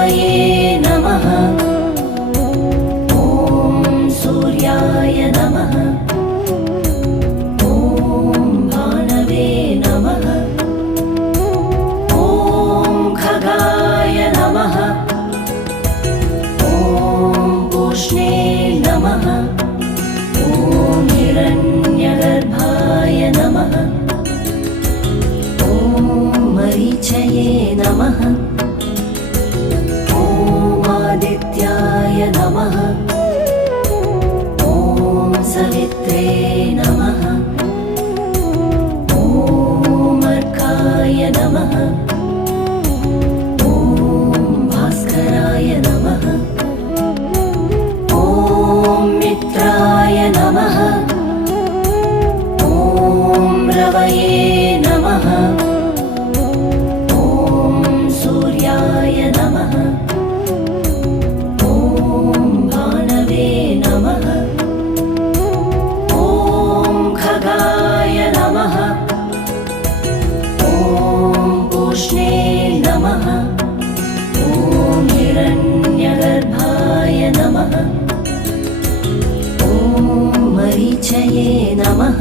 रवये नमः। ॐ सूर्याय नमः। ॐ भानवे नमः। ॐ खगाय नमः। ॐ पूष्णे नमः। ॐ हिरण्यगर्भाय नमः। ॐ मरीचये नमः। ॐ आदित्याय नमः। ॐ सवित्रे नमः। ॐ अर्काय नमः। ॐ भास्कराय नमः। ॐ मित्राय नमः। ॐ रवये नमः। ॐ सूर्याय नमः। ॐ भानवे नमः। ॐ खगाय नमः। ॐ पूष्णे नमः। ॐ हिरण्यगर्भाय नमः। ॐ मरीचये नमः।